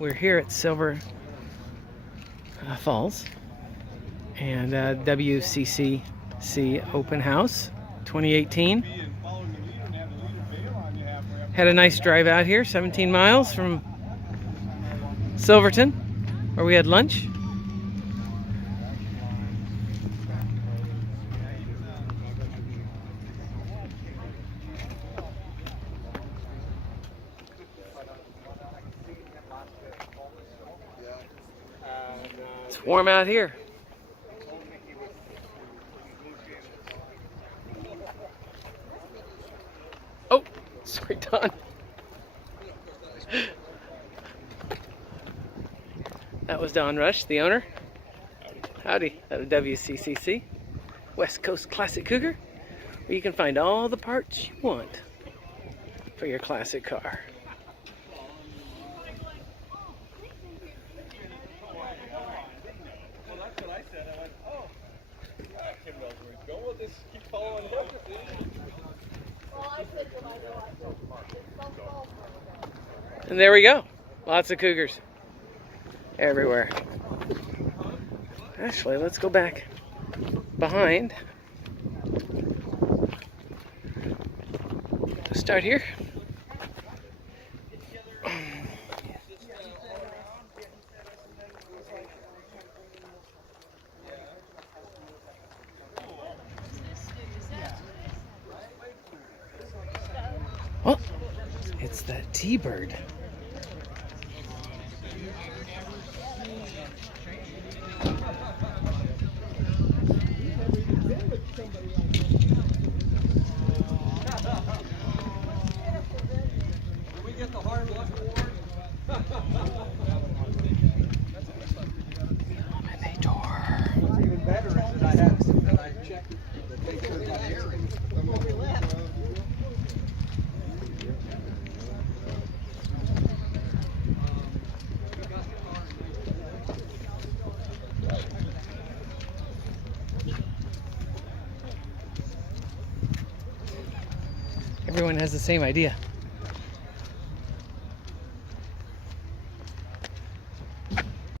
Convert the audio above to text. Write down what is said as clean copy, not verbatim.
We're here at Silver Falls and WCCC Open House 2018. Had a nice drive out here, 17 miles from Silverton, where we had lunch. It's warm out here. Oh, sorry, Don. That was Don Rush, the owner. Howdy, at WCCC, West Coast Classic Cougar, where you can find all the parts you want for your classic car. And there we go. Lots of Cougars everywhere. Actually, let's go back behind. Let's start here. Oh, it's that T-Bird. We get the hard luck award. What's even better is that I checked that they could have air in Everyone has the same idea.